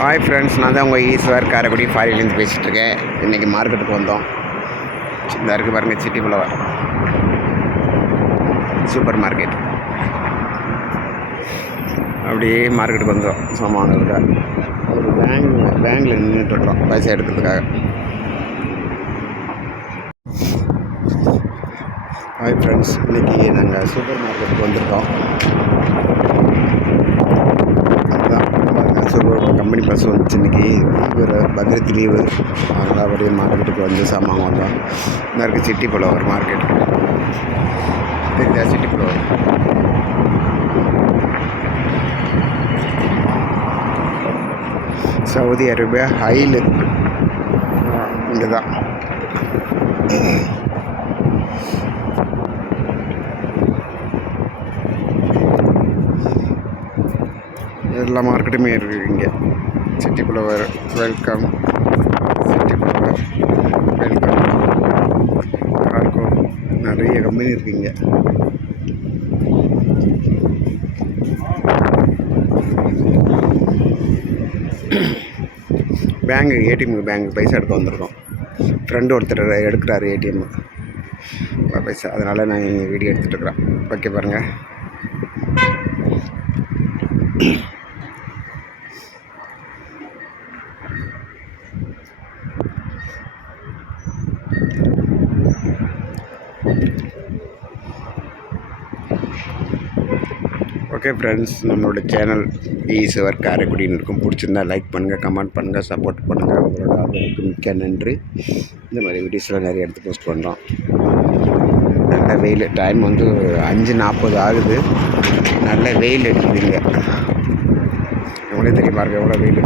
Hi friends நான் தான் உங்கள் ஈஸ்வர் காரைக்குடி ஃபாரின்லேருந்து பேசிகிட்ருக்கேன் இன்றைக்கி மார்க்கெட்டுக்கு வந்தோம். இந்த இருக்குது பாருங்கள் சிட்டி புலவர் சூப்பர் மார்க்கெட். அப்படியே மார்க்கெட்டுக்கு வந்தோம் சாமான்களுக்காக ஒரு பேங்க் பேங்கில் நின்றுட்டுருக்கோம் பைசா எடுக்கிறதுக்காக. ஹாய் ஃப்ரெண்ட்ஸ் இன்றைக்கி நாங்கள் சூப்பர் மார்க்கெட்டுக்கு வந்திருக்கோம். பாருங்க, கம்பெனி பஸ் வந்துச்சு இன்றைக்கி லீவு பக்ரீத் லீவு அதனால் அப்படியே மார்க்கெட்டுக்கு வந்து சாமான் வந்தோம் இந்த இருக்குது சிட்டி புலவர் மார்க்கெட் தெரியுதா சிட்டி புலவர் சவுதி அரேபியா ஹைலு. இங்கே தான் எல்லா மார்க்கெட்டுமே இருக்குது இங்கே. சிட்டி புலவர் வெல்கம் சிட்டி புலவர் வெல்கம் பார்க்கும் நிறைய கம்பெனி இருக்குங்க பேங்கு ஏடிஎம்க்கு பேங்க் பைசா எடுக்க வந்திருக்கோம். ஃப்ரெண்டு ஒருத்தர் எடுக்கிறாரு ஏடிஎம் பைசா அதனால் நான் வீடியோ எடுத்துகிட்டு இருக்கிறேன். ஓகே பாருங்கள் ஓகே ஃப்ரெண்ட்ஸ் நம்மளோட சேனல் ஈஸ்வர் காரைக்குடின்னு இருக்கும். பிடிச்சிருந்தா லைக் பண்ணுங்கள் கமெண்ட் பண்ணுங்கள் சப்போர்ட் பண்ணுங்கள் உங்களோட ஆதரவுக்கு மிக்க நன்றி. இந்த மாதிரி வீடியோஸ்லாம் நிறைய எடுத்து போஸ்ட் பண்ணுறோம் நல்ல வெயில் டைம் வந்து அஞ்சு நாற்பது ஆகுது. நல்ல வெயில் அடிக்குதுங்க. எவ்வளோ தெரியுமா இருக்கு எவ்வளோ வெயில்